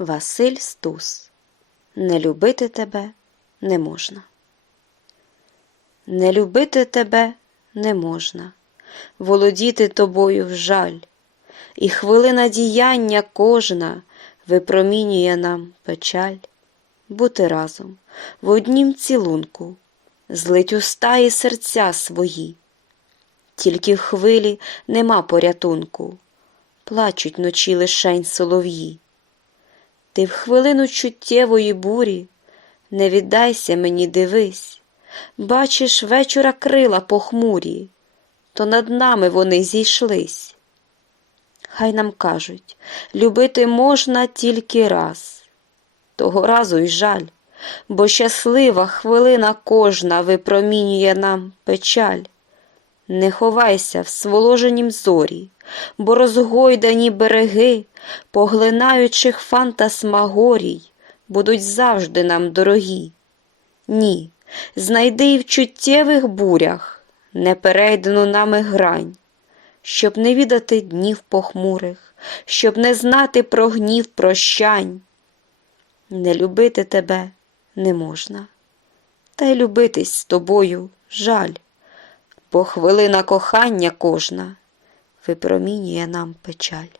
Василь Стус. Не любити тебе не можна. Не любити тебе не можна, володіти тобою в жаль, і хвилина діяння кожна випромінює нам печаль, бути разом в однім цілунку, злить уста і серця свої. Тільки в хвилі нема порятунку, плачуть ночі лишень солов'ї. Ти в хвилину чуттєвої бурі, не віддайся мені, дивись, бачиш вечора крила похмурі, то над нами вони зійшлись. Хай нам кажуть, любити можна тільки раз, того разу й жаль, бо щаслива хвилина кожна випромінює нам печаль. Не ховайся в своложенім зорі, бо розгойдані береги, поглинаючих фантасмагорій, будуть завжди нам дорогі. Ні, знайди й в чуттєвих бурях неперейдену нами грань, щоб не відати днів похмурих, щоб не знати про гнів прощань. Не любити тебе не можна, та й любитись з тобою жаль бо хвилина кохання кожна випромінює нам печаль.